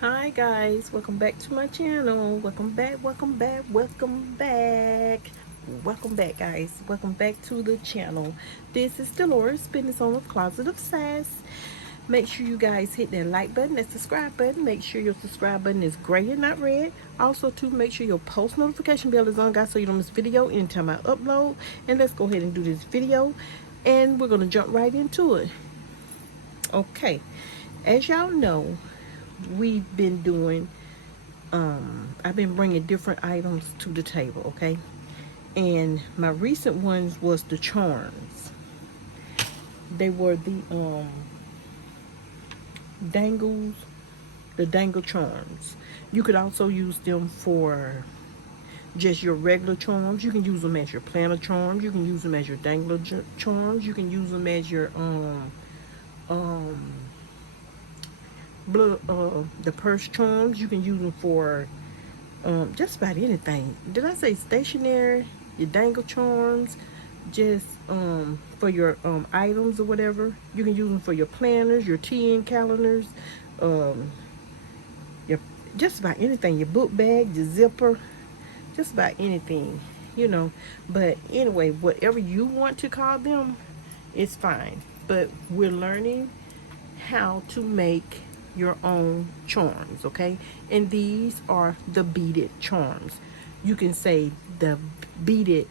Hi guys, welcome back to my channel. Welcome back, welcome back, welcome back. Welcome back guys. Welcome back to the channel. This is Dolores, Business Owner of Closet of Sass. Make sure you guys hit that like button, that subscribe button. Make sure your subscribe button is gray and not red. Also to make sure your post notification bell is on, guys, so you don't miss video anytime I upload. And let's go ahead and do this video. And we're gonna jump right into it. Okay, as y'all know, we've been doing I've been bringing different items to the table, okay? And my recent ones was the charms. They were the dangles, the dangle charms. You could also use them for just your regular charms. You can use them as your planner charms. You can use them as your dangler charms. You can use them as your the purse charms. You can use them for just about anything. Did I say stationery? Your dangle charms, just for your items or whatever. You can use them for your planners, your tea and calendars, your just about anything. Your book bag, your zipper, just about anything, you know. But anyway, whatever you want to call them, it's fine. But we're learning how to make your own charms, okay? And these are the beaded charms. You can say the beaded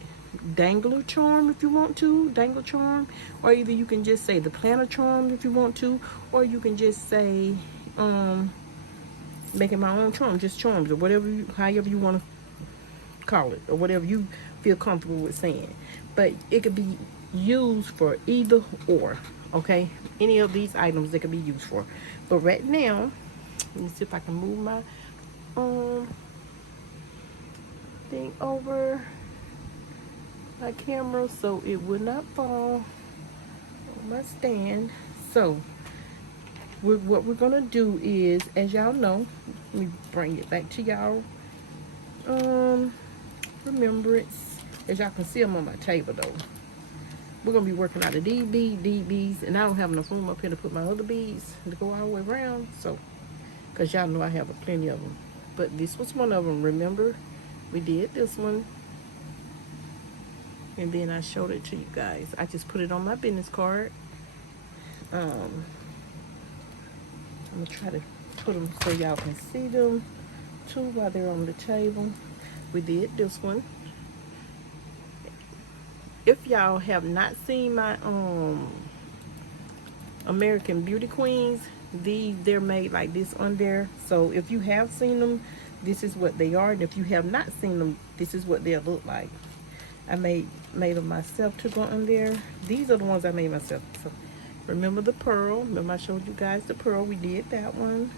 dangler charm if you want to, dangle charm, or either you can just say the planner charm if you want to, or you can just say making my own charm, just charms, or whatever you, however you want to call it, or whatever you feel comfortable with saying. But it could be used for either or, okay? Any of these items they could be used for. But right now, let me see if I can move my thing over my camera so it would not fall on my stand. So what we're gonna do is, as y'all know, let me bring it back to y'all remembrance. As y'all can see, I'm on my table though. We're gonna be working out of these beads, and I don't have enough room up here to put my other beads to go all the way around. So, cause y'all know I have plenty of them. But this was one of them. Remember, we did this one, and then I showed it to you guys. I just put it on my business card. I'm gonna try to put them so y'all can see them too while they're on the table. We did this one. If y'all have not seen my American Beauty Queens, they're made like this on there. So if you have seen them, this is what they are. And if you have not seen them, this is what they'll look like. I made them myself to go on there. These are the ones I made myself. So remember the pearl. Remember I showed you guys the pearl. We did that one.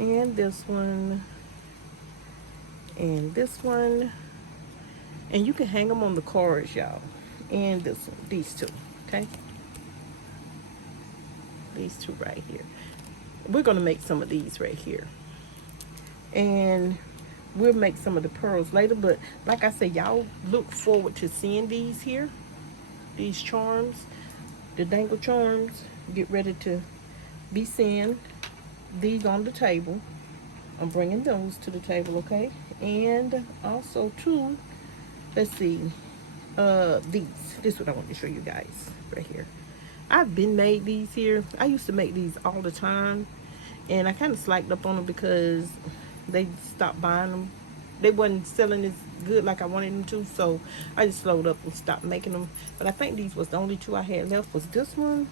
And this one. And this one. And you can hang them on the cards, y'all. And this one, these two, okay? These two right here. We're gonna make some of these right here. And we'll make some of the pearls later, but like I said, y'all look forward to seeing these here. These charms, the dangle charms. Get ready to be seeing these on the table. I'm bringing those to the table, okay? And also too, let's see, this is what I want to show you guys right here. I've been made these here. I used to make these all the time, and I kind of slacked up on them because they stopped buying them. They wasn't selling as good like I wanted them to, so I just slowed up and stopped making them. But I think these was the only two I had left, was this one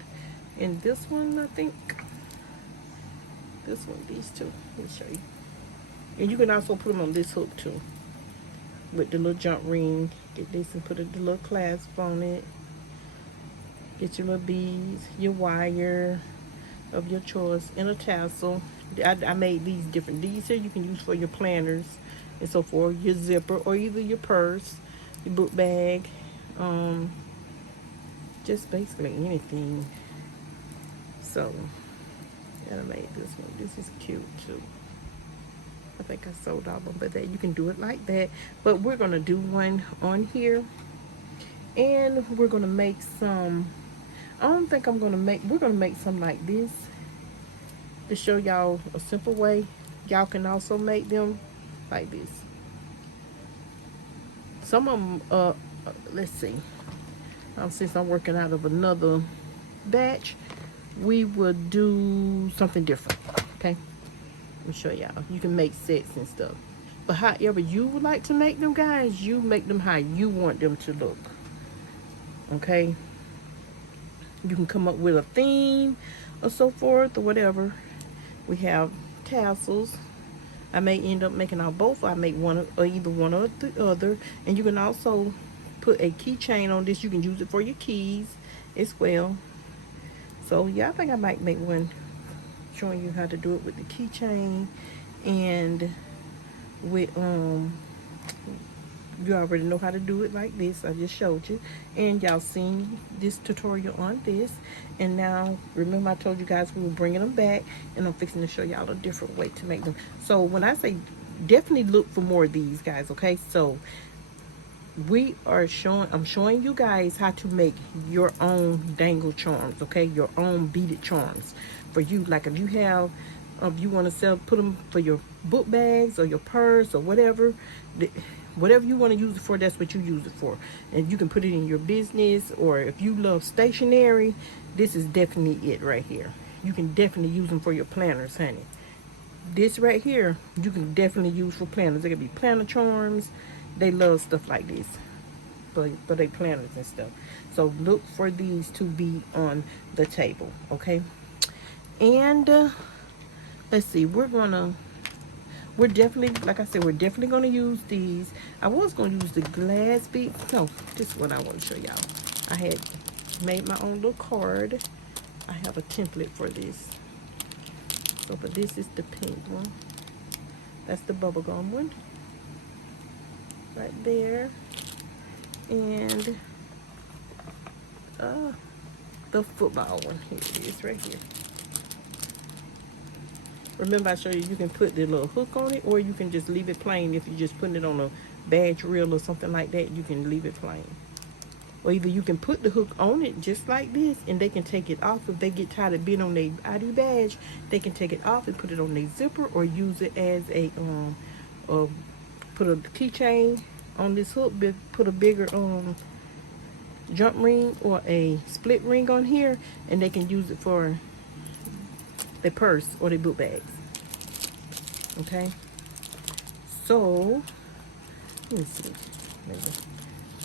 and this one. I think this one, these two. Let me show you. And you can also put them on this hook too, with the little jump ring. Get this and put the little clasp on it. Get your little beads, your wire of your choice, and a tassel. I made these different. These here you can use for your planners and so forth, your zipper, or either your purse, your book bag, just basically anything. So, and I made this one. This is cute too. I think I sold all of them, but that you can do it like that. But we're gonna do one on here, and we're gonna make some. I don't think I'm gonna make. We're gonna make some like this. to show y'all a simple way y'all can also make them like this. Some of them, let's see. Since I'm working out of another batch, we would do something different. Okay, let me show y'all. You can make sets and stuff, but however you would like to make them, guys, you make them how you want them to look. Okay, you can come up with a theme or so forth or whatever. We have tassels. I may end up making out both. I make one or either one or the other. And you can also put a keychain on this. You can use it for your keys as well. So yeah, I think I might make one showing you how to do it with the keychain and with you already know how to do it like this. I just showed you, and y'all seen this tutorial on this. And now remember I told you guys we were bringing them back, and I'm fixing to show y'all a different way to make them. So when I say definitely look for more of these, guys, okay? So I'm showing you guys how to make your own dangle charms, okay? Your own beaded charms for you. Like if you have if you want to put them for your book bags or your purse or whatever, whatever you want to use it for, that's what you use it for. And you can put it in your business, or if you love stationery, this is definitely it right here. You can definitely use them for your planners, honey. This right here, you can definitely use for planners. They can be planner charms. They love stuff like this for their planners and stuff. So look for these to be on the table, okay? And let's see, we're definitely, like I said, we're definitely going to use these. I was going to use the glass bead. No, this is what I want to show y'all. I had made my own little card. I have a template for this. So, but this is the pink one. That's the bubblegum one. Right there. And the football one. Here it is, right here. Remember I showed you, you can put the little hook on it, or you can just leave it plain. If you're just putting it on a badge reel or something like that, you can leave it plain. Or either you can put the hook on it just like this, and they can take it off. If they get tired of being on their ID badge, they can take it off and put it on their zipper, or use it as a put a keychain on this hook, put a bigger jump ring or a split ring on here, and they can use it for their purse or their book bags. Okay, so let me see, maybe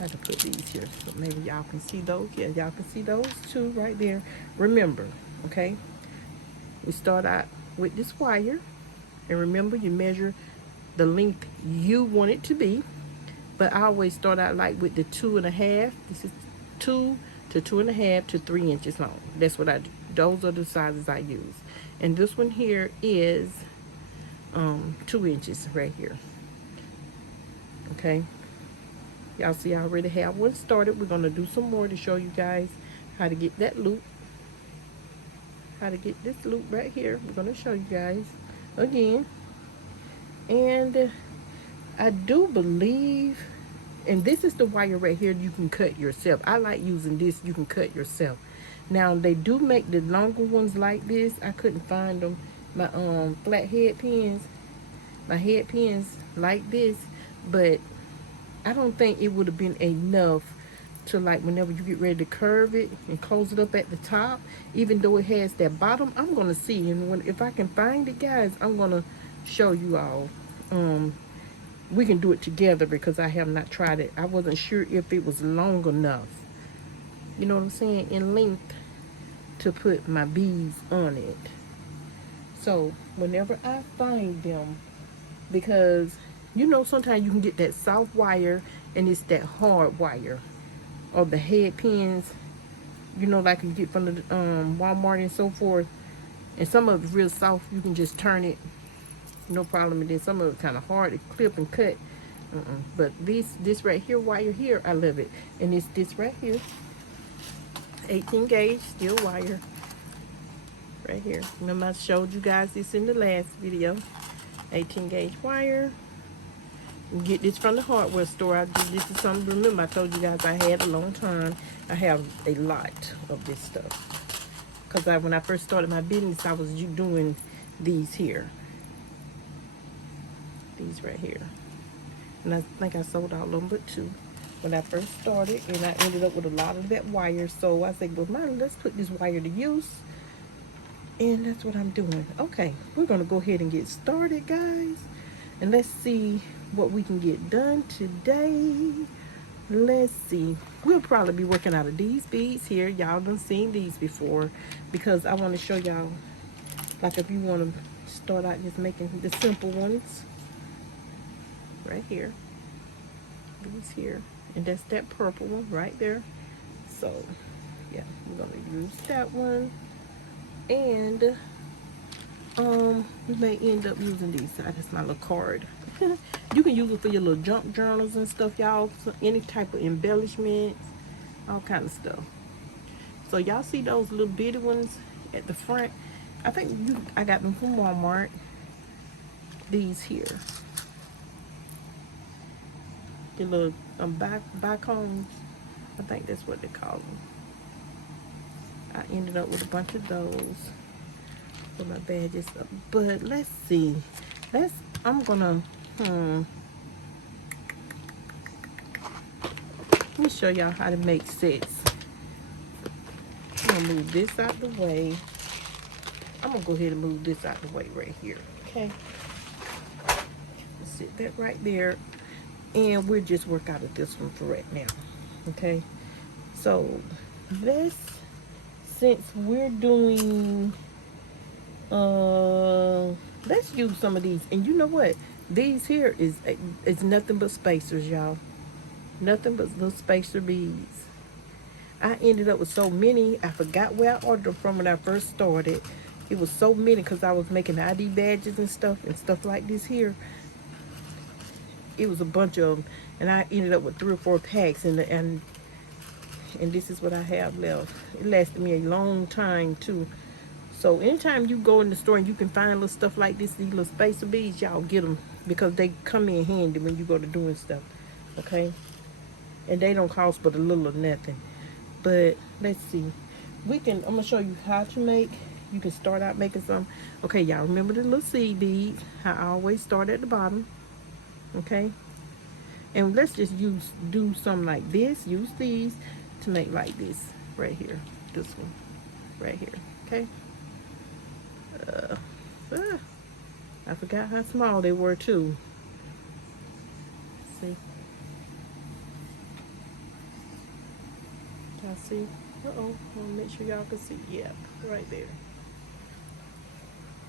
I can put these here so maybe y'all can see those. Yeah, y'all can see those too right there. Remember, okay, we start out with this wire, and remember you measure the length you want it to be. But I always start out like with the 2.5. This is 2 to 2.5 to 3 inches long. That's what I do. Those are the sizes I use. And this one here is 2 inches right here. Okay, y'all see I already have one started. We're gonna do some more to show you guys how to get that loop, how to get this loop right here. We're gonna show you guys again. And I do believe, and this is the wire right here you can cut yourself. I like using this, you can cut yourself. Now they do make the longer ones like this. I couldn't find them. My flat head pins, my head pins like this, but I don't think it would have been enough to, like, whenever you get ready to curve it and close it up at the top, even though it has that bottom. I'm gonna see, and if I can find it, guys, I'm gonna show you all. We can do it together because I have not tried it. I wasn't sure if it was long enough, you know what I'm saying, in length to put my beads on it. So whenever I find them, because you know sometimes you can get that soft wire and it's that hard wire, or the head pins, you know, like you get from the Walmart and so forth, and some of it's real soft, you can just turn it, no problem. And then some of it's kind of hard to clip and cut. But this right here, wire here, I love it. And it's this right here, 18 gauge steel wire right here. Remember I showed you guys this in the last video. 18 gauge wire. You get this from the hardware store. This is something, remember I told you guys I had a long time. I have a lot of this stuff, because when I first started my business, I was doing these here. These right here. And I think I sold out a little bit too when I first started, and I ended up with a lot of that wire. So I said, well, let's put this wire to use. And that's what I'm doing. Okay, we're gonna go ahead and get started, guys. And let's see what we can get done today. Let's see. We'll probably be working out of these beads here. Y'all done seen these before, because I want to show y'all, like, if you want to start out just making the simple ones right here. These here. And that's that purple one right there. So yeah, we're gonna use that one. And we may end up using these. That's my little card. You can use it for your little junk journals and stuff, y'all. So any type of embellishments, all kind of stuff. So y'all see those little bitty ones at the front? I think I got them from Walmart. These here, the little bicones. I think that's what they call them. I ended up with a bunch of those for my badges. But let's see. I'm gonna, let me show y'all how to make sets. I'm gonna move this out the way. I'm gonna go ahead and move this out the way right here. Okay. Sit that right there. And we'll just work out of this one for right now. Okay. So since we're doing, let's use some of these. And you know what? These here is nothing but spacers, y'all. Nothing but little spacer beads. I ended up with so many. I forgot where I ordered them from when I first started. It was so many because I was making ID badges and stuff like this here. It was a bunch of them, and I ended up with 3 or 4 packs, and this is what I have left. It lasted me a long time too. So anytime you go in the store and you can find little stuff like this, these little spacer beads, y'all get them, because they come in handy when you go to doing stuff. Okay, and they don't cost but a little or nothing. But let's see, I'm gonna show you how to make. You can start out making some. Okay, y'all remember the little seed beads? I always start at the bottom. Okay, and let's just do something like this. Use these to make like this right here. This one right here. Okay. I forgot how small they were too. See? Y'all see? Uh-oh. I want to make sure y'all can see. Yeah, right there.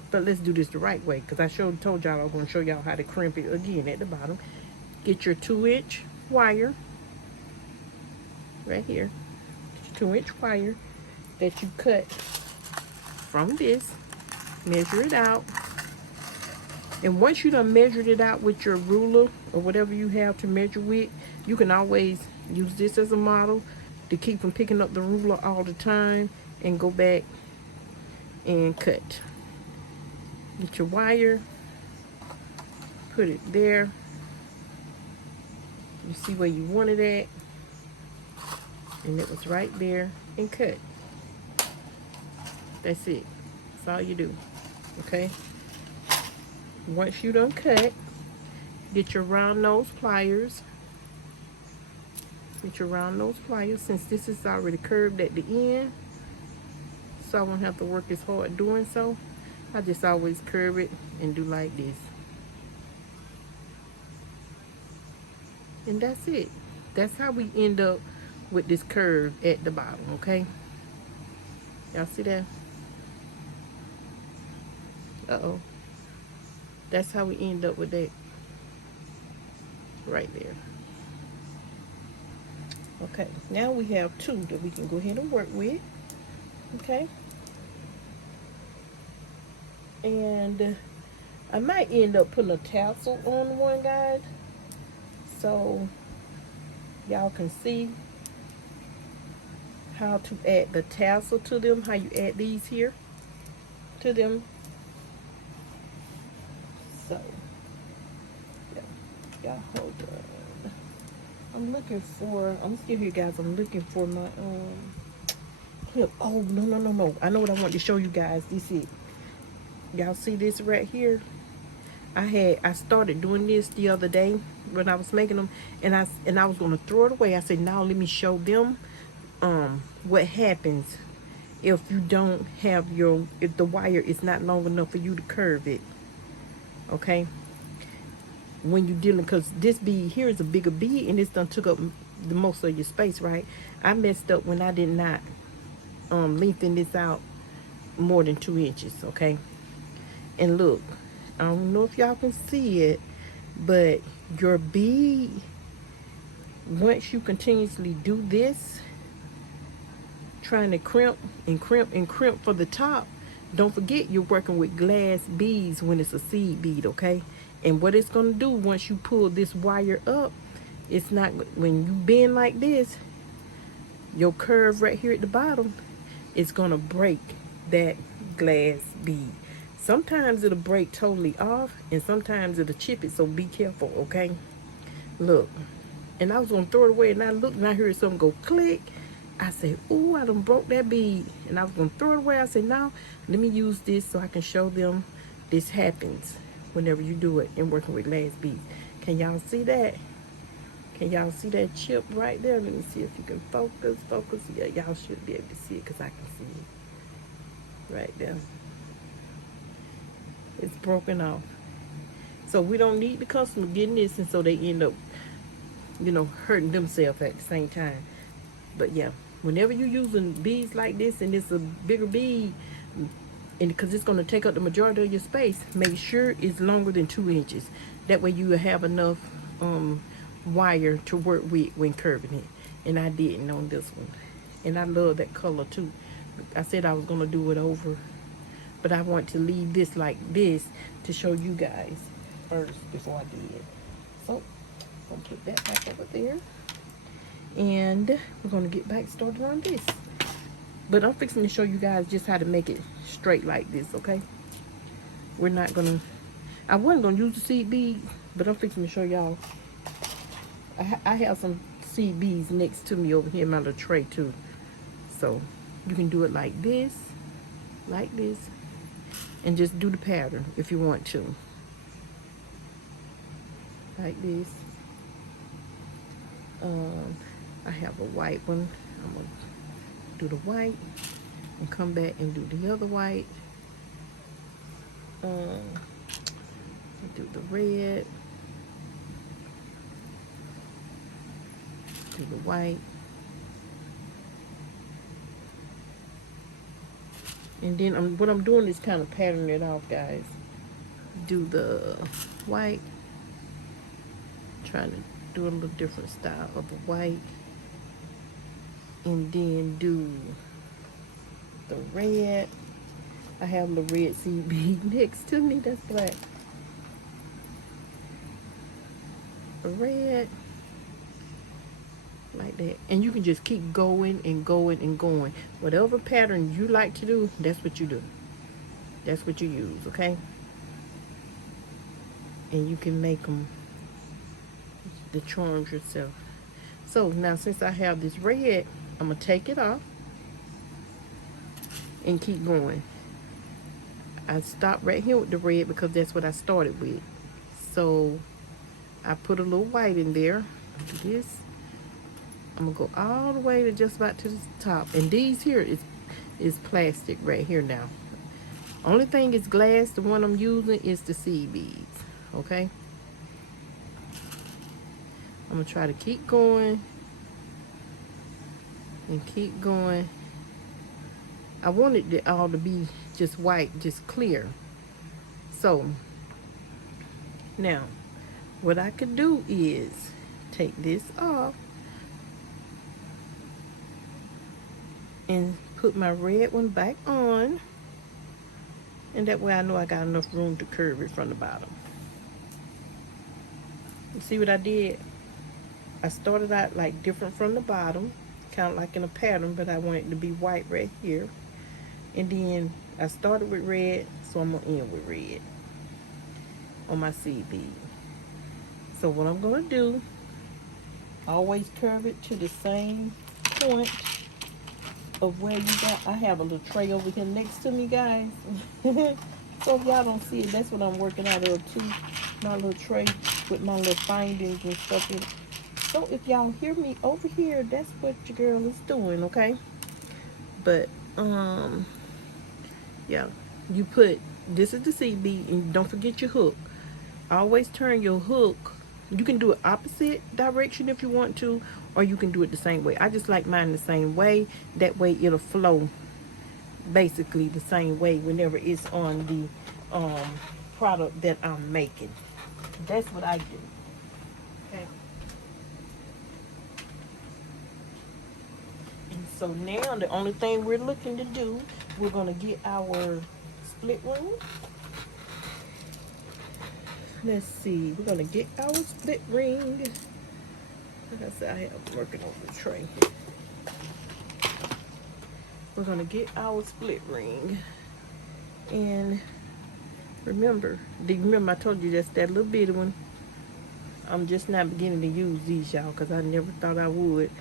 But let's do this the right way, because I told y'all I was going to show y'all how to crimp it again at the bottom. Get your 2-inch wire right here. 2-inch wire that you cut from this. Measure it out. And once you done measured it out with your ruler or whatever you have to measure with, you can always use this as a model to keep from picking up the ruler all the time, and go back and cut. Get your wire, put it there. You see where you want it at, and it was right there, and cut. That's it. That's all you do. Okay. Once you done cut, get your round nose pliers. Get your round nose pliers, since this is already curved at the end, so I won't have to work as hard doing so. I just always curve it and do like this. And that's it. That's how we end up with this curve at the bottom, okay? Y'all see that? Uh-oh. That's how we end up with that right there. Okay, now we have 2 that we can go ahead and work with. Okay. And I might end up putting a tassel on one, guys, so y'all can see how to add the tassel to them, how you add these here to them. So yeah, y'all hold on. I'm still here, guys. I'm looking for my clip. Oh, no. I know what I want to show you guys. This is it. Y'all see this right here? I started doing this the other day when I was making them, and I was gonna throw it away. I said, now let me show them what happens if you don't have if the wire is not long enough for you to curve it. Okay, when you're dealing, because this bead here is a bigger bead and this done took up the most of your space, right? I messed up when I did not lengthen this out more than 2 inches. Okay, and look, I don't know if y'all can see it, but your bead, once you continuously do this, trying to crimp and crimp and crimp for the top, don't forget you're working with glass beads when it's a seed bead, okay? And what it's going to do once you pull this wire up, it's not, when you bend like this, your curve right here at the bottom is going to break that glass bead. Sometimes it'll break totally off, and sometimes it'll chip it, so be careful, okay? Look, and I was going to throw it away, and I looked and I heard something go click. I said, ooh, I done broke that bead. And I was going to throw it away. I said, now, let me use this so I can show them this happens whenever you do it in working with glass beads. Can y'all see that? Can y'all see that chip right there? Let me see if you can focus. Yeah, y'all should be able to see it because I can see it right there. It's broken off. So we don't need the customer getting this, and so they end up, you know, hurting themselves at the same time. But yeah, whenever you're using beads like this and it's a bigger bead, and because it's going to take up the majority of your space, make sure it's longer than 2 inches. That way you will have enough wire to work with when curving it. And I didn't on this one. And I love that color too. I said I was going to do it over, but I want to leave this like this to show you guys first before I did. So I'm going to put that back over there. And we're going to get back started on this. But I'm fixing to show you guys just how to make it straight like this, okay? We're not going to, I wasn't going to use the seed bead, but I'm fixing to show y'all. I have some seed beads next to me over here in my little tray too. So you can do it like this, and just do the pattern if you want to. Like this. I have a white one. I'm going to do the white and come back and do the other white. Do the red. Do the white. And then what I'm doing is kind of patterning it off, guys. Do the white. Trying to do a little different style of the white. And then do the red. I have the red seed bead next to me. That's black. The red. Like that. And you can just keep going and going and going. Whatever pattern you like to do, that's what you do. That's what you use, okay? And you can make them the charms yourself. So now since I have this red, I'm going to take it off and keep going. I stopped right here with the red because that's what I started with. So I put a little white in there. Do this. I'm going to go all the way to just about to the top. And these here is plastic right here now. Only thing is glass. The one I'm using is the seed beads. Okay? I'm going to try to keep going. And keep going. I wanted it all to be just white, just clear. So, now, what I could do is take this off and put my red one back on. And that way I know I got enough room to curve it from the bottom. You see what I did? I started out like different from the bottom, kind of like in a pattern, but I want it to be white right here. And then I started with red, so I'm going to end with red on my seed bead. So what I'm going to do, always curve it to the same point of where you got. I have a little tray over here next to me, guys. So if y'all don't see it, that's what I'm working out of too. My little tray with my little findings and stuff in it. So if y'all hear me over here, that's what your girl is doing, okay? But yeah, you put, this is the CB, and don't forget your hook. Always turn your hook. You can do it opposite direction if you want to, or you can do it the same way. I just like mine the same way. That way it'll flow basically the same way whenever it's on the product that I'm making. That's what I do. Okay. And so now the only thing we're looking to do, we're gonna get our split ring. Let's see, we're gonna get our split ring. Like I said, I am working on the tray. We're gonna get our split ring. And remember I told you that's that little bitty one. I'm just not beginning to use these, y'all, because I never thought I would.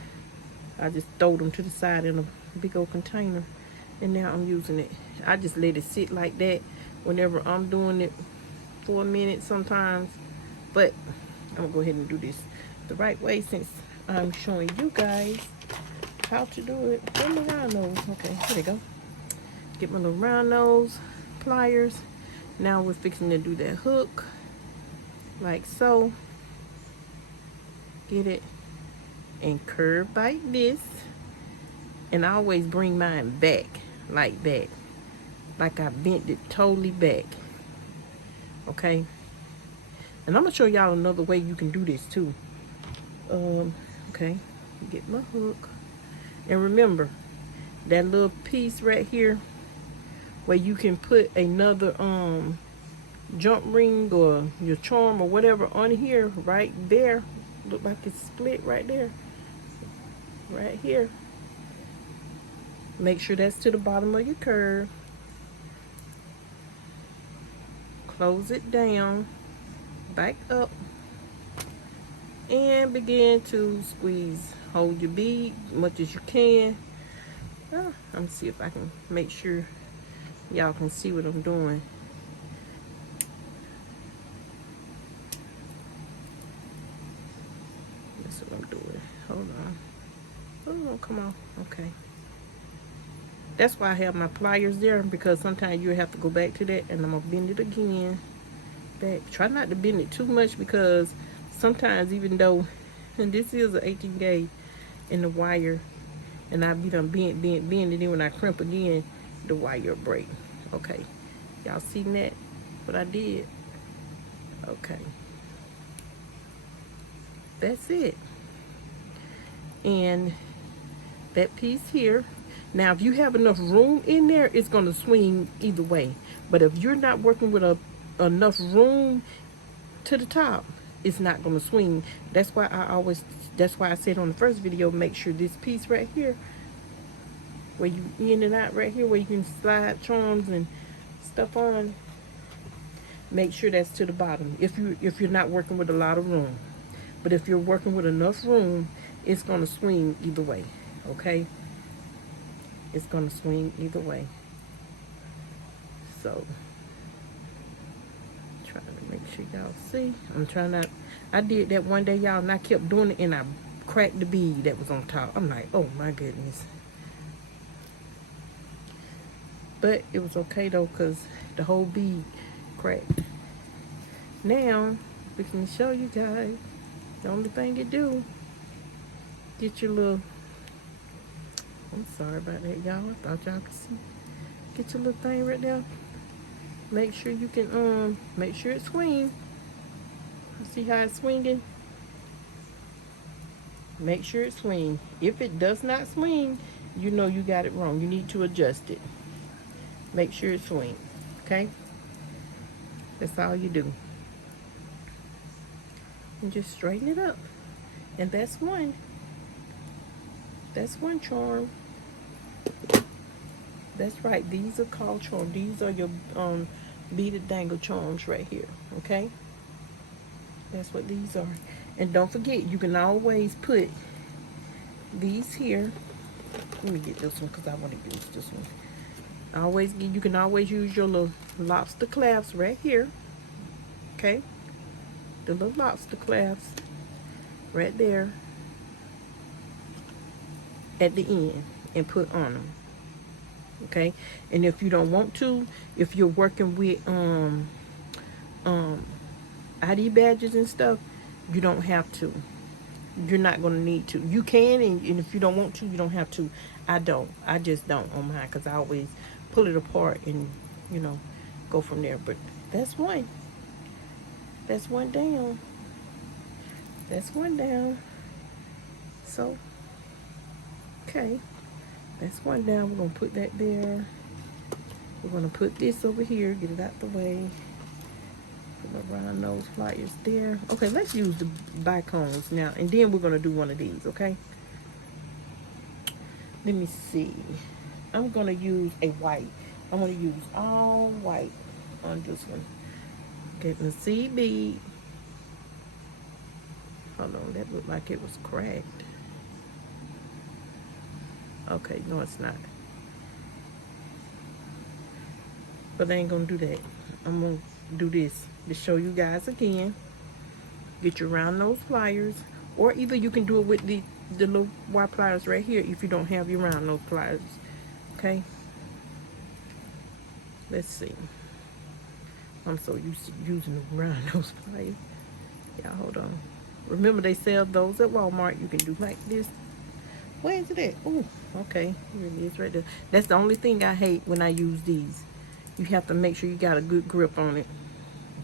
I just throw them to the side in a big old container, and now I'm using it. I just let it sit like that whenever I'm doing it for a minute sometimes, but I'm gonna go ahead and do this the right way since I'm showing you guys how to do it. Get my round nose. Okay, here we go. Get my little round nose pliers. Now we're fixing to do that hook like so. Get it and curve like this, and I always bring mine back like that, like I bent it totally back. Okay, and I'm gonna show y'all another way you can do this too. Okay, get my hook, and remember that little piece right here where you can put another jump ring or your charm or whatever on here, right there. Look like it's split right there, right here. Make sure that's to the bottom of your curve. Close it down, back up, and begin to squeeze. Hold your bead as much as you can. I'm gonna see if I can make sure y'all can see what I'm doing. That's what I'm doing. Hold on. Oh, come on. Okay. That's why I have my pliers there, because sometimes you have to go back to that, and I'm gonna bend it again. Back. Try not to bend it too much, because sometimes, even though, and this is an 18 gauge in the wire, and I be done bend, and then when I crimp again, the wire will break. Okay, y'all seen that? What I did? Okay, that's it. And that piece here. Now, if you have enough room in there, it's gonna swing either way. But if you're not working with enough room to the top, it's not gonna swing. That's why I said on the first video, make sure this piece right here, where you in and out right here, where you can slide charms and stuff on, make sure that's to the bottom if you're not working with a lot of room. But if you're working with enough room, it's gonna swing either way. Okay, it's gonna swing either way. So trying to make sure y'all see. I'm trying not. I did that one day, y'all, and I kept doing it, and I cracked the bead that was on top. I'm like, oh my goodness. But it was okay though, because the whole bead cracked. Now we can show you guys. The only thing you do, get your little, I'm sorry about that, y'all. I thought y'all could see. Get your little thing right there. Make sure you can make sure it swings. You see how it's swinging? Make sure it swings. If it does not swing, you know you got it wrong. You need to adjust it. Make sure it swings. Okay? That's all you do. And just straighten it up. And that's one. That's one charm. That's right. These are called charms. These are your beaded dangle charms right here. Okay? That's what these are. And don't forget, you can always put these here. Let me get this one because I want to use this one. You can always use your little lobster clasps right here. Okay, the little lobster clasps right there at the end and put on them. Okay, and if you don't want to, if you're working with ID badges and stuff, you don't have to. You're not going to need to. You can, and if you don't want to, you don't have to. I just don't on mine, because I always pull it apart and, you know, go from there. But that's one. That's one down. That's one down. So, okay. That's one down. We're going to put that there. We're going to put this over here. Get it out the way. Put my round nose flyers there. Okay, let's use the bicones now. And then we're going to do one of these, okay? Let me see. I'm going to use a white. I'm going to use all white on this one. Getting the seed bead. Hold on, that looked like it was cracked. Okay, no, it's not. But I ain't gonna do that. I'm gonna do this to show you guys again. Get your round nose pliers, or either you can do it with the little wire pliers right here if you don't have your round nose pliers. Okay. Let's see. I'm so used to using the round nose pliers. Yeah, hold on. Remember, they sell those at Walmart. You can do like this. Where is it at? Oh, okay. Here it is right there. That's the only thing I hate when I use these. You have to make sure you got a good grip on it.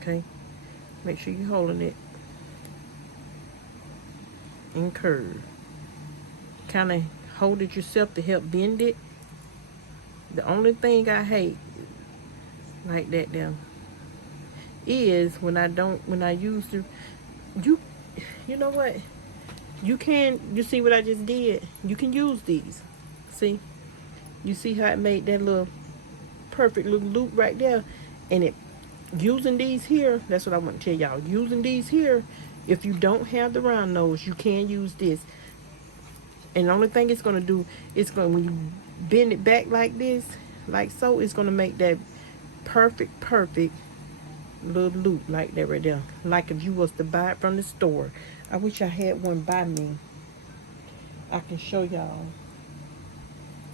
Okay? Make sure you're holding it in curve. Kind of hold it yourself to help bend it. The only thing I hate like that there is when I use the, you know what? You see what I just did? You can use these. See? You see how it made that little perfect little loop right there? And using these here, that's what I want to tell y'all. Using these here, if you don't have the round nose, you can use this. And the only thing it's going to do, when you bend it back like this, like so, it's going to make that perfect little loop like that right there. Like if you was to buy it from the store. I wish I had one by me. I can show y'all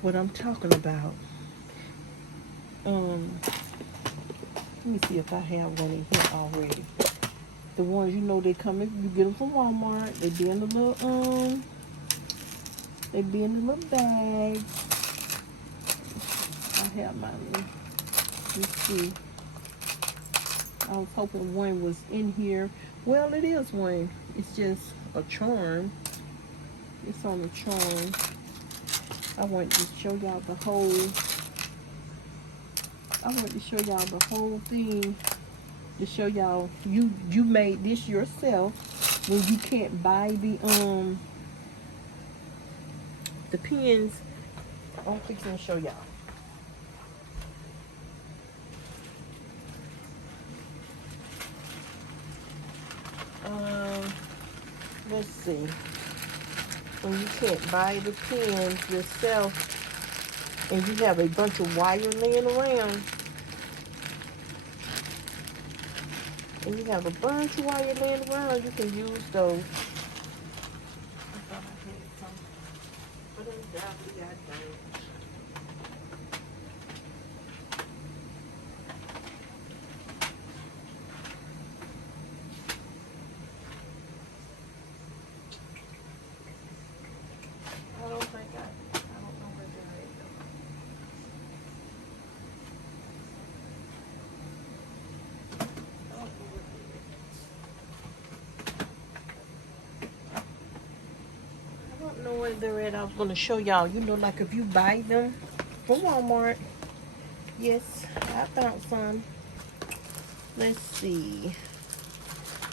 what I'm talking about. Let me see if I have one in here already. The ones, you know, they come in, you get them from Walmart. They be in the little bag. I have mine. Let's see. I was hoping one was in here. Well, it is one. It's just a charm. It's on a charm. I want to show y'all the whole. I want to show y'all the whole thing. To show y'all you made this yourself when you can't buy the pins. I'm fixing to show y'all. Let's see. When you can't buy the pins yourself and you have a bunch of wire laying around, you can use those. Where they're at. I was going to show y'all, you know, like if you buy them from Walmart. Yes, I found some. Let's see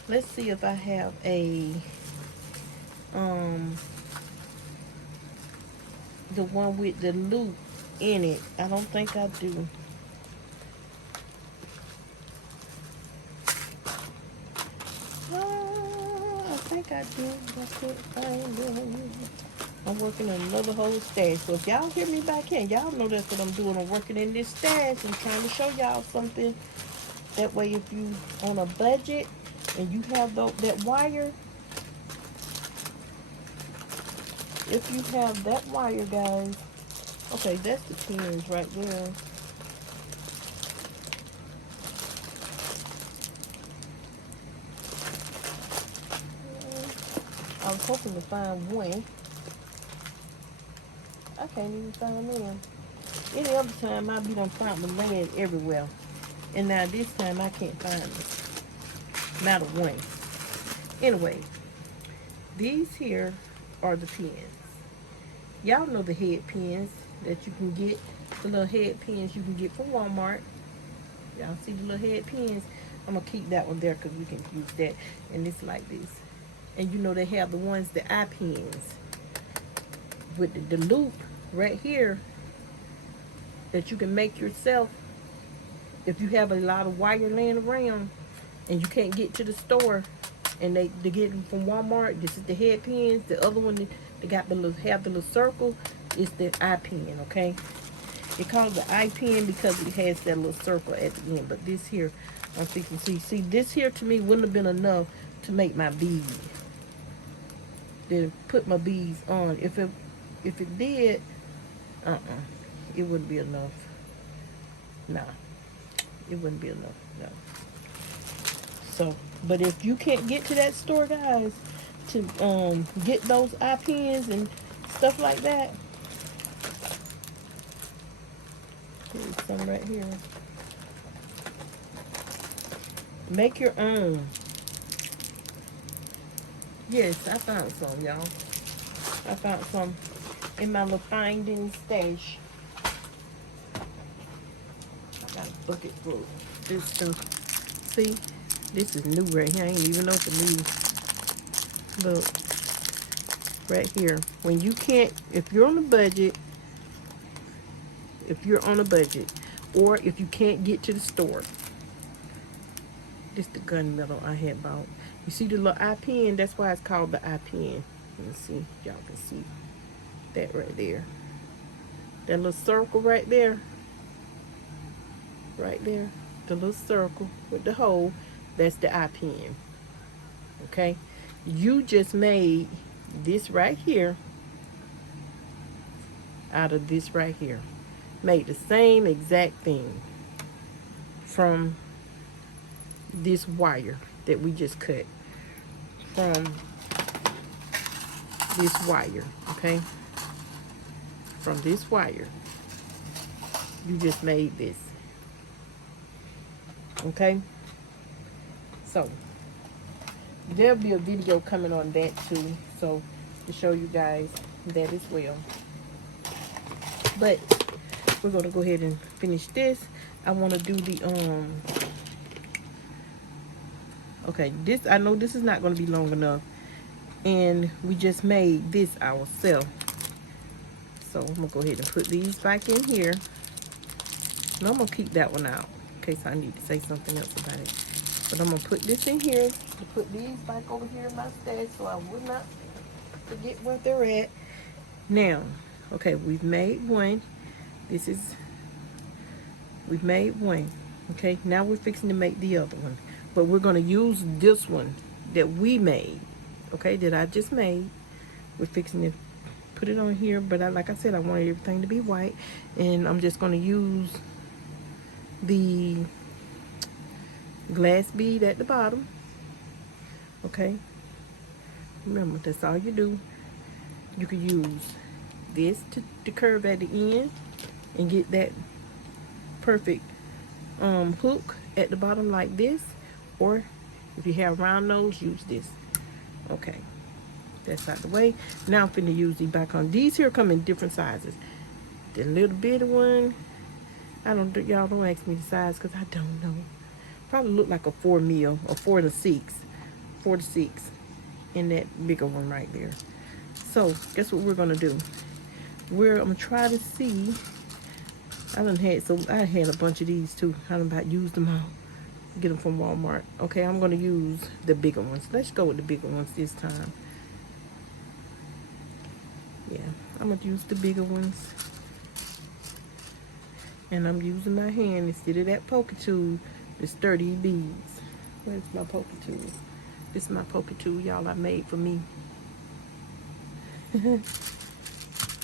if I have a the one with the loop in it. I don't think I do. I think I do. I can't find it. I'm working in another whole stash. So if y'all hear me back here, y'all know that's what I'm doing. I'm working in this stash and trying to show y'all something. That way, if you on a budget and you have that wire, if you have that wire, guys, okay, that's the pins right there. I was hoping to find one. I can't even find them. Any other time, I'll be done found them laying everywhere. And now this time, I can't find them. Not a one. Anyway, these here are the pins. Y'all know the head pins that you can get. The little head pins you can get from Walmart. Y'all see the little head pins? I'm going to keep that one there because we can use that. And it's like this. And you know they have the ones, the eye pins. With the loop right here that you can make yourself. If you have a lot of wire laying around and you can't get to the store and they get them from Walmart, this is the head pins. The other one, they got the little, have the little circle, is the eye pin, okay? They call it the eye pin because it has that little circle at the end. But this here, I'm thinking, see, this here to me wouldn't have been enough to make my bead. To put my beads on. If it did, it wouldn't be enough. Nah, it wouldn't be enough. No. So, but if you can't get to that store, guys, to get those eye pins and stuff like that, here's some right here. Make your own. Yes, I found some, y'all. I found some in my little finding stash. I got a bucket full of this stuff. See, this is new right here. I ain't even know if it's new. Look, right here. When you can't, if you're on a budget, or if you can't get to the store, this the gunmetal I had bought. You see the little eye pin? That's why it's called the eye pin. Let me see. Y'all can see that right there. That little circle right there. Right there. The little circle with the hole. That's the eye pin. Okay? You just made this right here out of this right here. Made the same exact thing from this wire that we just cut. From this wire, okay? From this wire, you just made this, okay? So there'll be a video coming on that too, so to show you guys that as well. But we're gonna go ahead and finish this. I want to do the okay, this, I know this is not going to be long enough, and we just made this ourselves. So I'm going to go ahead and put these back in here. And I'm going to keep that one out in case I need to say something else about it. But I'm going to put this in here to put these back over here in my stash so I would not forget where they're at. Now, okay, we've made one. We've made one. Okay, now we're fixing to make the other one. But we're going to use this one that we made, okay, that I just made. We're fixing to put it on here, but like I said, I wanted everything to be white. And I'm just going to use the glass bead at the bottom, okay? Remember, that's all you do. You can use this to curve at the end and get that perfect hook at the bottom like this. Or if you have round nose, use this. Okay, that's out the way. Now I'm finna use the back on. These here come in different sizes. The little bitty one, y'all don't ask me the size because I don't know. Probably look like a 4 mil or 4 to 6. 4 to 6 in that bigger one right there. So guess what we're gonna do? I'm gonna try to see. I had a bunch of these too. I done about used them all. Get them from Walmart. Okay, I'm going to use the bigger ones. Let's go with the bigger ones this time. Yeah, I'm gonna use the bigger ones. And I'm using my hand instead of that poker tool to sturdy beads. Where's my poker tool? This is my poker tool, y'all, I made for me.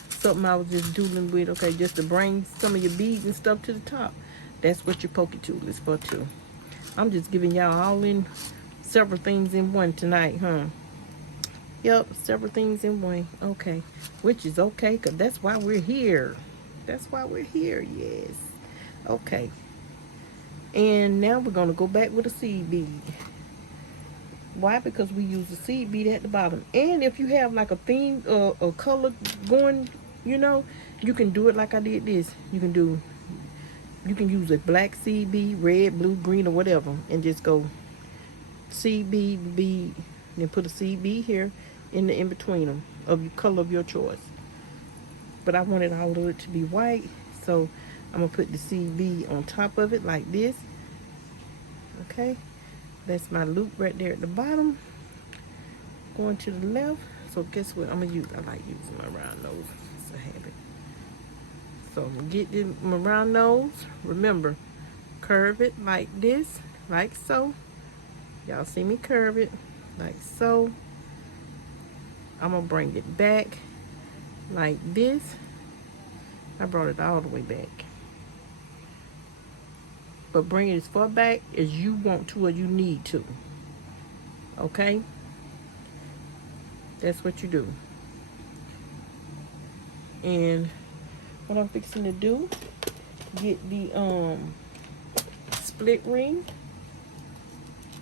Something I was just doodling with, okay, just to bring some of your beads and stuff to the top. That's what your poker tool is for too. I'm just giving y'all all in several things in one tonight, huh? Yep, several things in one. Okay, which is okay, because that's why we're here. That's why we're here, yes. Okay. And now we're going to go back with a seed bead. Why? Because we use the seed bead at the bottom. And if you have like a theme or a color going, you know, you can do it like I did this. You can use a black seed bead, red, blue, green, or whatever, and just go seed bead, bead, and put a seed bead here in the in-between them of your color of your choice. But I wanted all of it to be white, so I'm going to put the seed bead on top of it like this. Okay, that's my loop right there at the bottom. Going to the left. So guess what I'm going to use? I like using my round nose. It's a habit. So get my round nose. Remember, curve it like this, like so. Y'all see me curve it like so. I'm going to bring it back like this. I brought it all the way back. But bring it as far back as you want to or you need to. Okay? That's what you do. And what I'm fixing to do, get the split ring.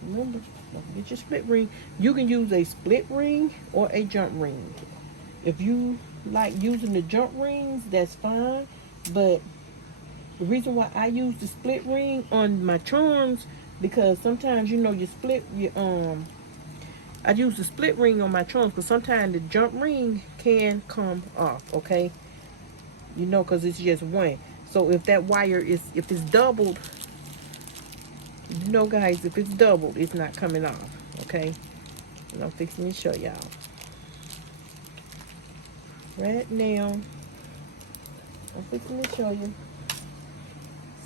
Remember, don't get your split ring. You can use a split ring or a jump ring. If you like using the jump rings, that's fine. But the reason why I use the split ring on my charms, because sometimes, you know, I use the split ring on my charms because sometimes the jump ring can come off, okay? You know, because it's just one. So if that wire if it's doubled, you know, guys, if it's doubled, it's not coming off, okay? And I'm fixing to show y'all. Right now, I'm fixing to show you.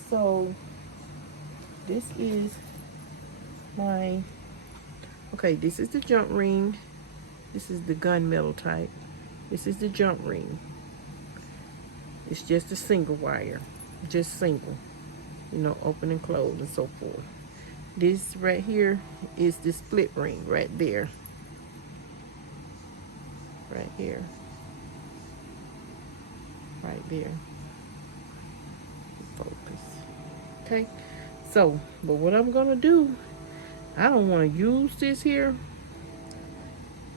So this is my, okay, this is the jump ring. This is the gunmetal type. This is the jump ring. It's just a single wire, just single, you know, open and close and so forth. This right here is the split ring right there. Right here. Right there. Focus. Okay, so, but what I'm gonna do, I don't want to use this here.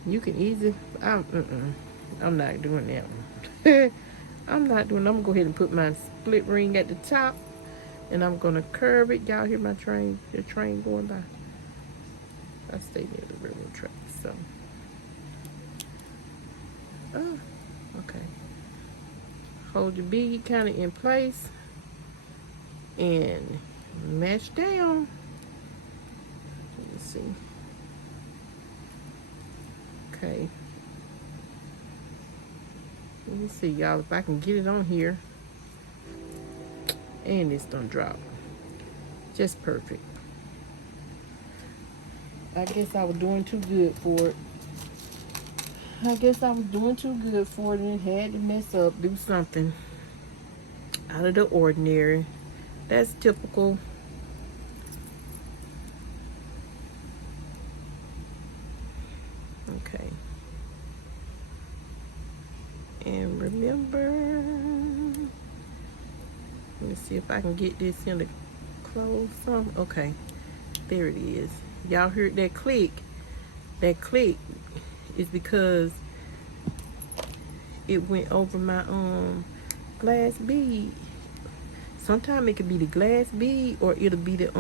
You can easily, I'm not doing that one. I'm not doing. I'm gonna go ahead and put my split ring at the top, and I'm gonna curve it. Y'all hear my train? The train going by. I stay near the railroad track, so. Oh, okay. Hold your bead kind of in place and mesh down. Let me see. Okay. Let me see, y'all, if I can get it on here. And it's gonna drop. Just perfect. I guess I was doing too good for it. And it had to mess up, do something out of the ordinary. That's typical. Okay. And remember, let me see if I can get this in the close some. Okay, there it is. Y'all heard that click? That click is because it went over my glass bead. Sometimes it could be the glass bead or it'll be the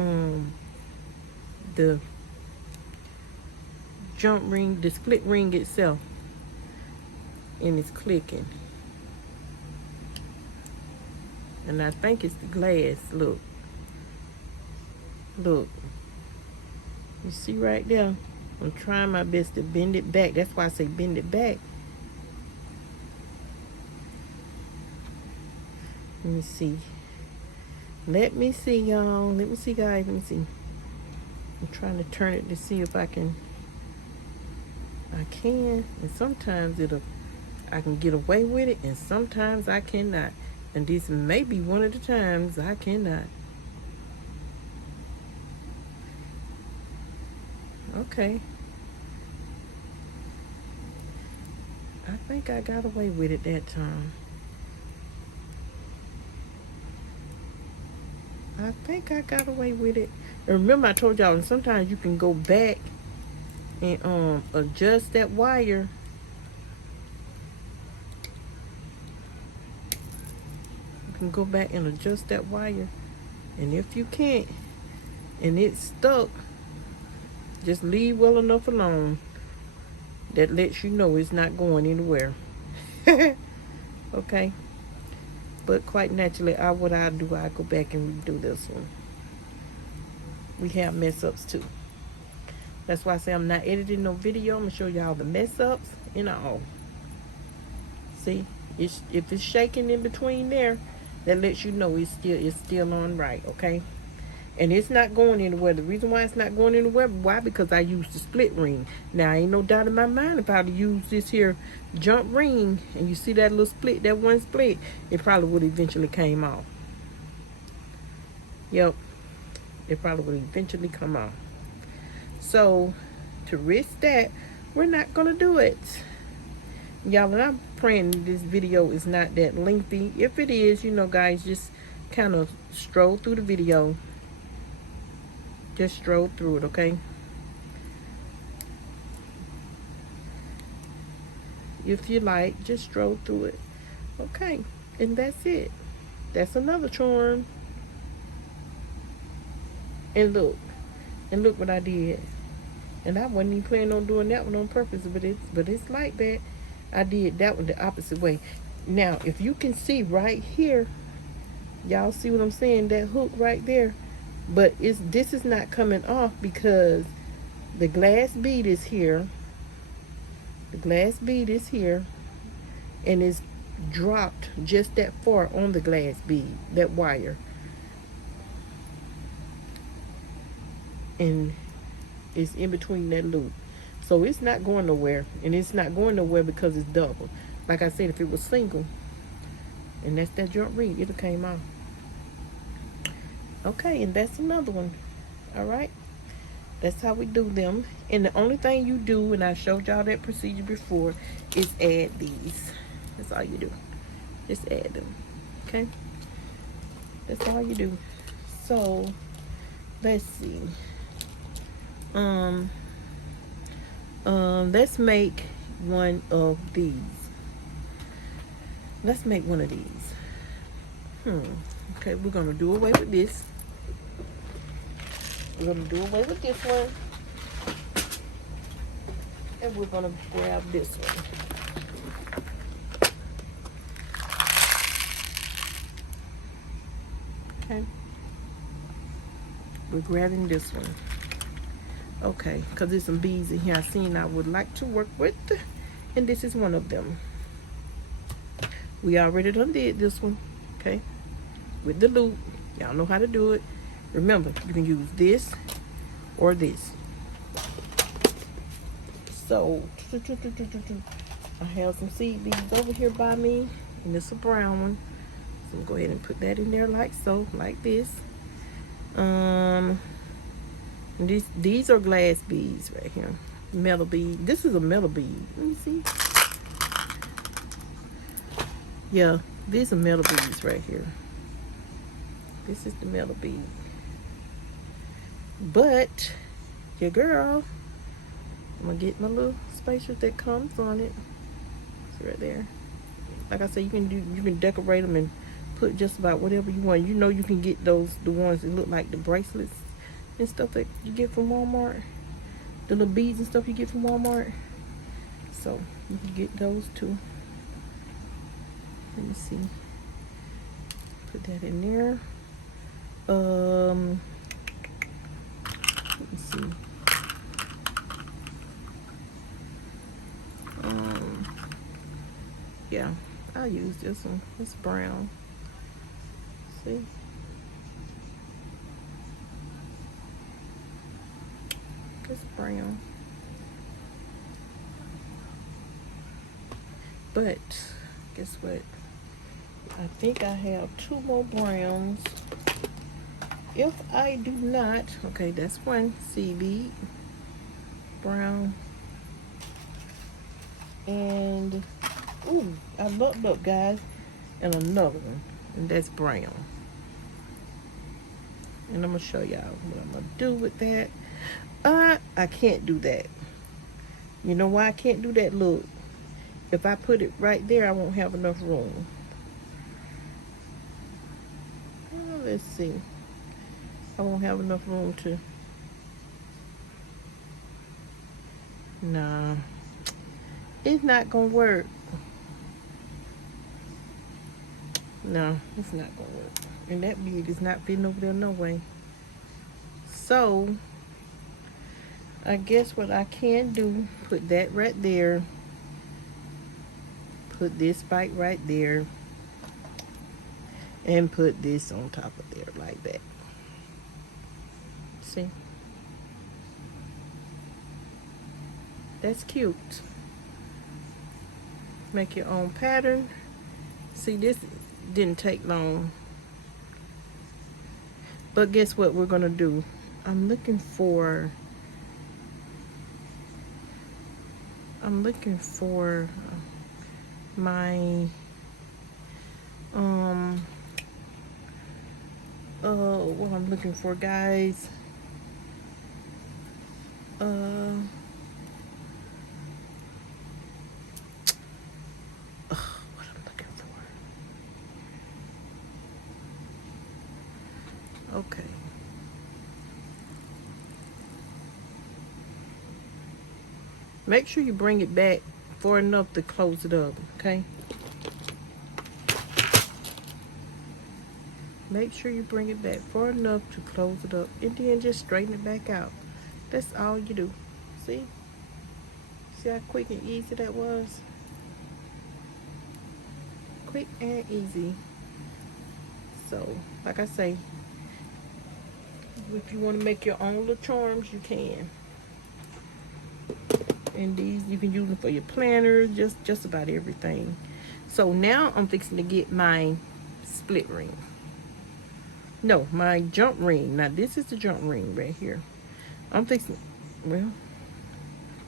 jump ring, the split ring itself, and it's clicking. And I think it's the glass. Look, you see right there, I'm trying my best to bend it back. That's why I say bend it back. Let me see. Let me see, y'all. Let me see, guys. Let me see. I'm trying to turn it to see if I can. I can. And sometimes I can get away with it, and sometimes I cannot. And this may be one of the times I cannot. Okay. I think I got away with it that time. I think I got away with it. And remember I told y'all, and sometimes you can go back and adjust that wire. You can go back and adjust that wire. And if you can't, and it's stuck, just leave well enough alone. That lets you know it's not going anywhere. Okay? But quite naturally, what I do, I go back and redo this one. We have mess ups too. That's why I say I'm not editing no video. I'm gonna show y'all the mess ups and all. See, if it's shaking in between there, that lets you know it's still on right. Okay, and it's not going anywhere. The reason why it's not going anywhere, why? Because I used the split ring. Now ain't no doubt in my mind, if I'd used this here jump ring, and you see that little split, that one split, it probably would eventually came off. Yep, it probably would eventually come off. So to risk that, we're not gonna do it, y'all. And I'm praying this video is not that lengthy. If it is, you know, guys, just kind of stroll through the video. Just stroll through it, okay? If you like, just stroll through it. Okay, and that's it. That's another charm. And look what I did. And I wasn't even planning on doing that one on purpose, but it's like that. I did that one the opposite way. Now, if you can see right here, y'all see what I'm saying? That hook right there. But this is not coming off because the glass bead is here. The glass bead is here, and it's dropped just that far on the glass bead, that wire. And it's in between that loop. So it's not going nowhere. And it's not going nowhere because it's double. Like I said, if it was single, and that's that jump ring, it'll came off. Okay, and that's another one. Alright? That's how we do them. And the only thing you do, and I showed y'all that procedure before, is add these. That's all you do. Just add them. Okay? That's all you do. So, let's see. Let's make one of these. Let's make one of these. Okay, we're gonna do away with this. We're gonna do away with this one. And we're gonna grab this one. Okay. We're grabbing this one. Okay, because there's some beads in here I seen I would like to work with, and this is one of them. We already done did this one, okay, with the loop. Y'all know how to do it. Remember, you can use this or this. So I have some seed beads over here by me, and it's a brown one, so we'll go ahead and put that in there like so, like this. These are glass beads right here. Metal bead. This is a metal bead. Let me see. Yeah, these are metal beads right here. This is the metal bead. But your girl, I'm gonna get my little spacers that comes on it. It's right there. Like I said, you can decorate them and put just about whatever you want. You know, you can get the ones that look like the bracelets and stuff that you get from Walmart, the little beads and stuff you get from Walmart. So you can get those too. Let me see. Put that in there. Let me see. Yeah, I'll use this one. It's brown. See? It's brown. But guess what? I think I have 2 more browns. If I do not, okay, that's one seed bead, brown, and ooh, I looked up, guys, and another one, and that's brown. And I'm gonna show y'all what I'm gonna do with that. I can't do that. You know why I can't do that? Look, if I put it right there, I won't have enough room. Let's see. I won't have enough room to. Nah, it's not gonna work. No, it's not gonna work. And that bead is not fitting over there no way. So I guess what I can do, put that right there, put this spike right there, and put this on top of there like that. See? That's cute. Make your own pattern. See, this didn't take long. But guess what we're gonna do? I'm looking for my what I'm looking for, guys. What I'm looking for. Okay. Make sure you bring it back far enough to close it up, okay? Make sure you bring it back far enough to close it up, and then just straighten it back out. That's all you do. See? See how quick and easy that was? Quick and easy. So, like I say, if you want to make your own little charms, you can. And these, you can use them for your planners, just about everything. So now I'm fixing to get my split ring. No, my jump ring. Now this is the jump ring right here. I'm fixing, well,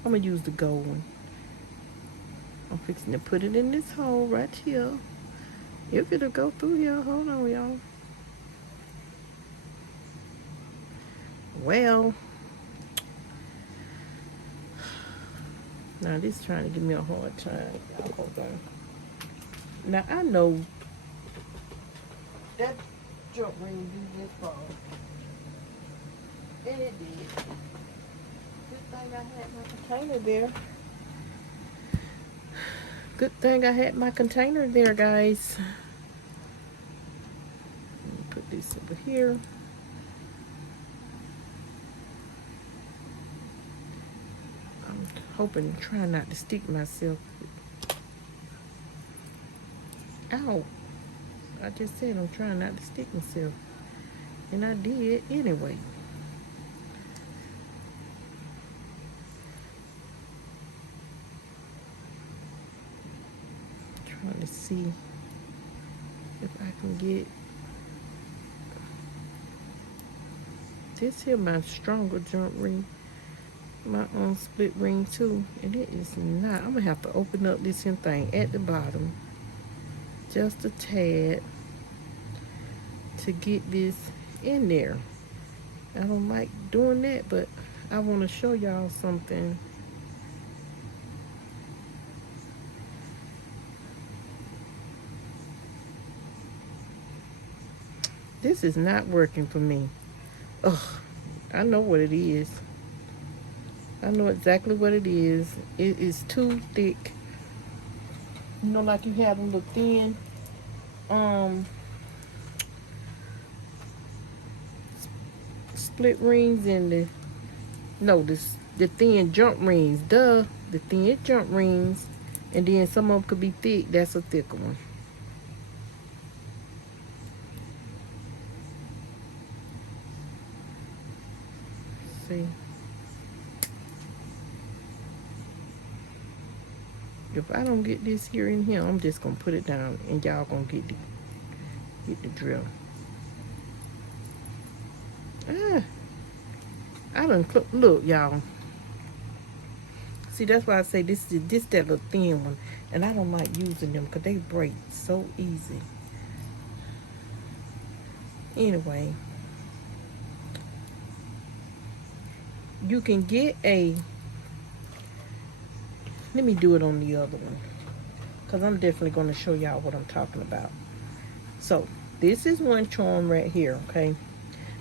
I'm gonna use the gold one. I'm fixing to put it in this hole right here. If it'll go through here, hold on, y'all. Well, now this is trying to give me a hard time. Y'all hold on. Now I know that jump ring do this fall. And it did. Good thing I had my container there. Good thing I had my container there, guys. Let me put this over here. I'm hoping, trying not to stick myself. Ow. I just said I'm trying not to stick myself. And I did anyway. Trying to see if I can get this here, my stronger jump ring, my own split ring too, and it is not. I'm gonna have to open up this here thing at the bottom just a tad to get this in there. I don't like doing that, but I want to show y'all something. This is not working for me. Ugh, I know what it is. I know exactly what it is. It is too thick. You know, like you have them little thin split rings and the thin jump rings. The thin jump rings, and then some of them could be thick. That's a thicker one. see. If I don't get this here in here, I'm just gonna put it down and y'all gonna get the drill. I done look, y'all. See, that's why I say this that little thin one, and I don't like using them because they break so easy. Anyway, you can get a. Let me do it on the other one, because I'm definitely going to show y'all what I'm talking about. So this is one charm right here, okay?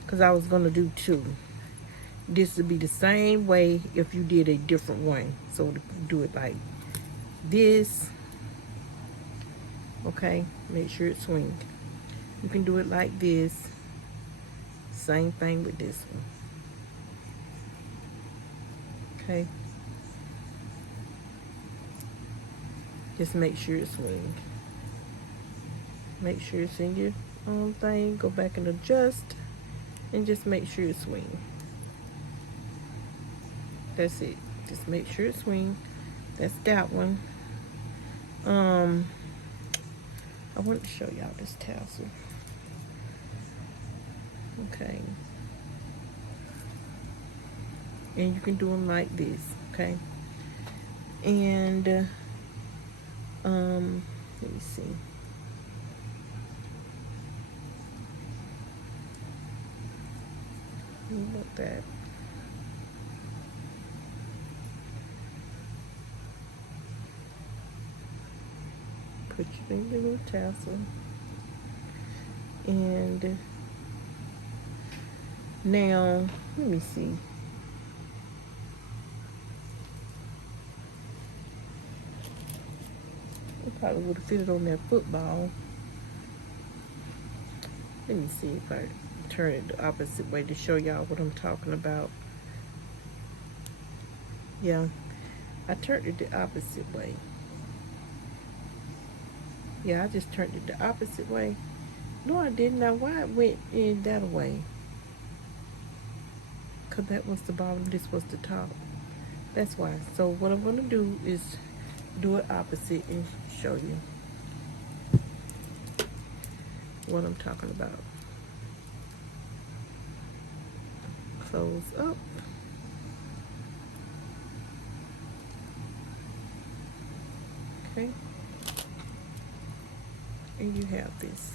Because I was going to do two. This would be the same way if you did a different one. So do it like this, okay? Make sure it swings. You can do it like this. Same thing with this one, okay? Just make sure it swings. Make sure it's in your own thing. Go back and adjust, and just make sure it swings. That's it. Just make sure it swings. That's that one. I want to show y'all this tassel. Okay. And you can do them like this, okay? And let me see. Look that. Put your little tassel. And now, let me see. It probably would have fitted on that football. Let me see if I turn it the opposite way to show y'all what I'm talking about. Yeah, I turned it the opposite way. Yeah, I just turned it the opposite way. No, I didn't. Now, why it went in that way? Because that was the bottom, this was the top. That's why. So what I'm going to do is do it opposite and show you what I'm talking about. Close up. Okay. And you have this.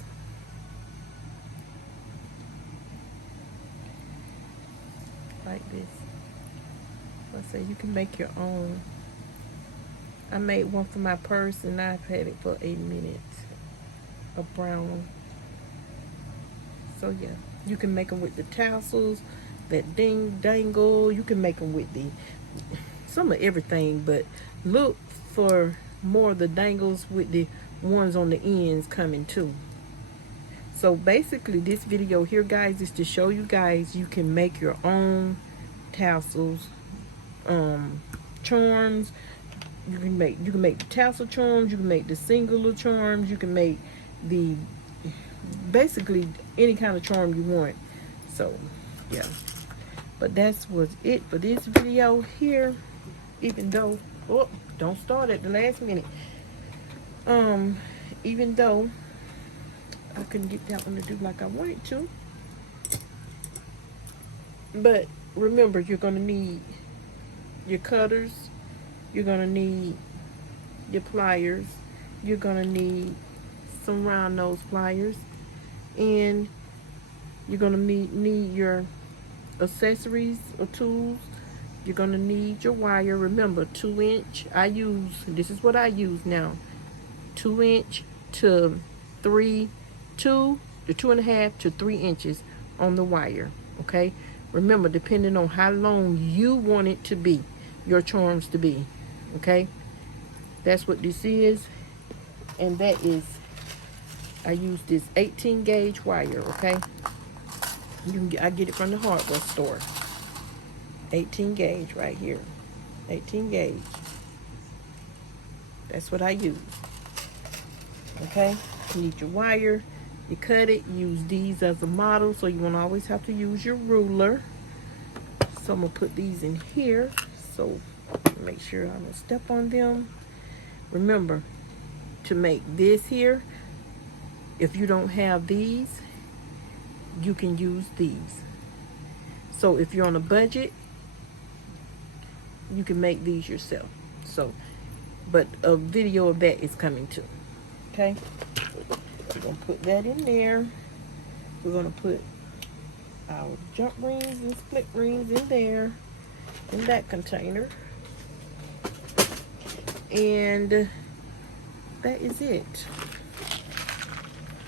Like this. Let's say you can make your own. I made one for my purse and I've had it for 8 minutes. A brown. So yeah, you can make them with the tassels, that dangle. You can make them with the some of everything, but look for more of the dangles with the ones on the ends coming too. So basically this video here, guys, is to show you guys you can make your own tassels, charms. You can make the tassel charms, you can make the singular charms, you can make the basically any kind of charm you want. So yeah, but that's was it for this video here. Even though, oh, don't start at the last minute. Even though I couldn't get that one to do like I wanted to, but remember, you're gonna need your cutters, you're gonna need your pliers, you're gonna need some round nose pliers, and you're gonna need your accessories or tools. You're gonna need your wire. Remember, 2-inch. This is what I use now, 2-inch to 2.5 to 3 inches on the wire. Okay, remember, depending on how long you want it to be, your charms to be. Okay, that's what this is, and that is, I use this 18 gauge wire. Okay, I get it from the hardware store. 18 gauge right here. 18 gauge. That's what I use. Okay, you need your wire. You cut it. Use these as a model, so you won't always have to use your ruler. So I'm gonna put these in here. So make sure I don't step on them. Remember to make this here. If you don't have these, you can use these. So if you're on a budget, you can make these yourself. So, but a video of that is coming too. Okay, we're gonna put that in there. We're gonna put our jump rings and split rings in there, in that container. And that is it.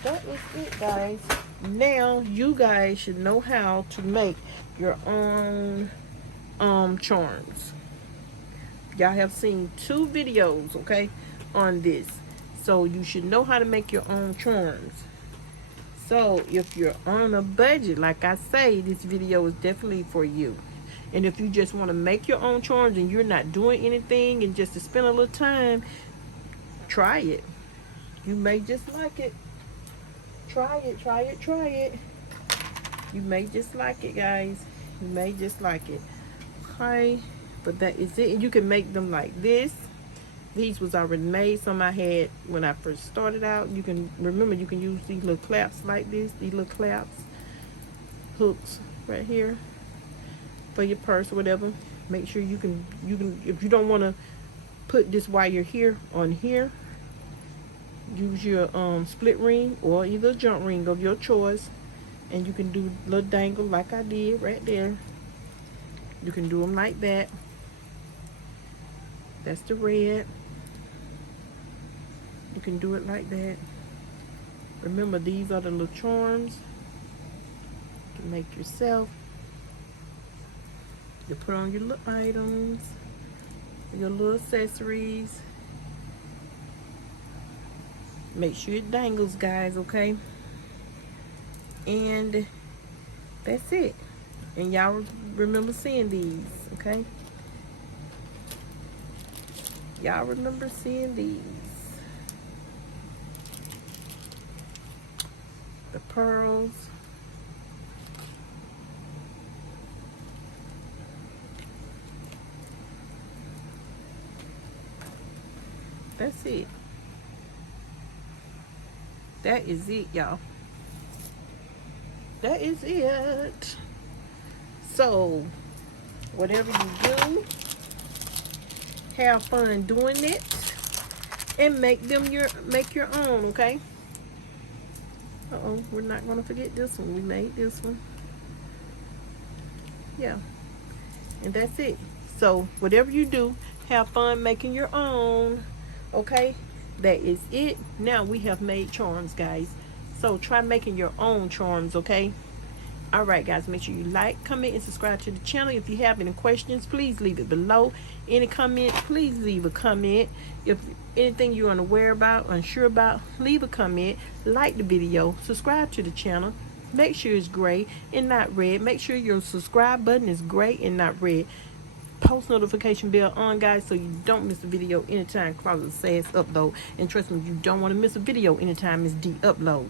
That is it, guys. Now you guys should know how to make your own charms. Y'all have seen 2 videos, okay, on this. So you should know how to make your own charms. So if you're on a budget, like I say, this video is definitely for you. And if you just want to make your own charms and you're not doing anything and just to spend a little time, try it. You may just like it. Try it, try it, try it. You may just like it, guys. You may just like it. Okay, but that is it. And you can make them like this. These was already made. Some I had when I first started out. You can remember, you can use these little claps like this. These little claps, hooks right here for your purse or whatever. Make sure you can if you don't want to put this wire here on here, use your split ring or either jump ring of your choice, and you can do little dangle like I did right there. You can do them like that. That's the red. You can do it like that. Remember, these are the little charms you can make yourself. You put on your little items, your little accessories. Make sure it dangles, guys, okay? And that's it. And y'all remember seeing these, okay? Y'all remember seeing these. The pearls. That's it. That is it, y'all. That is it. So, whatever you do, have fun doing it, and make your own, okay? Uh-oh, we're not gonna forget this one. We made this one. Yeah. And that's it. So, whatever you do, have fun making your own, okay? That is it. Now we have made charms, guys. So try making your own charms, okay? Alright, guys, make sure you like, comment, and subscribe to the channel. If you have any questions, please leave it below. Any comments, please leave a comment. If anything you're unaware about, unsure about, leave a comment. Like the video, subscribe to the channel. Make sure it's gray and not red. Make sure your subscribe button is gray and not red. Post notification bell on, guys, so you don't miss a video anytime ClosetofSaSS upload. And trust me, you don't want to miss a video anytime it's de-upload.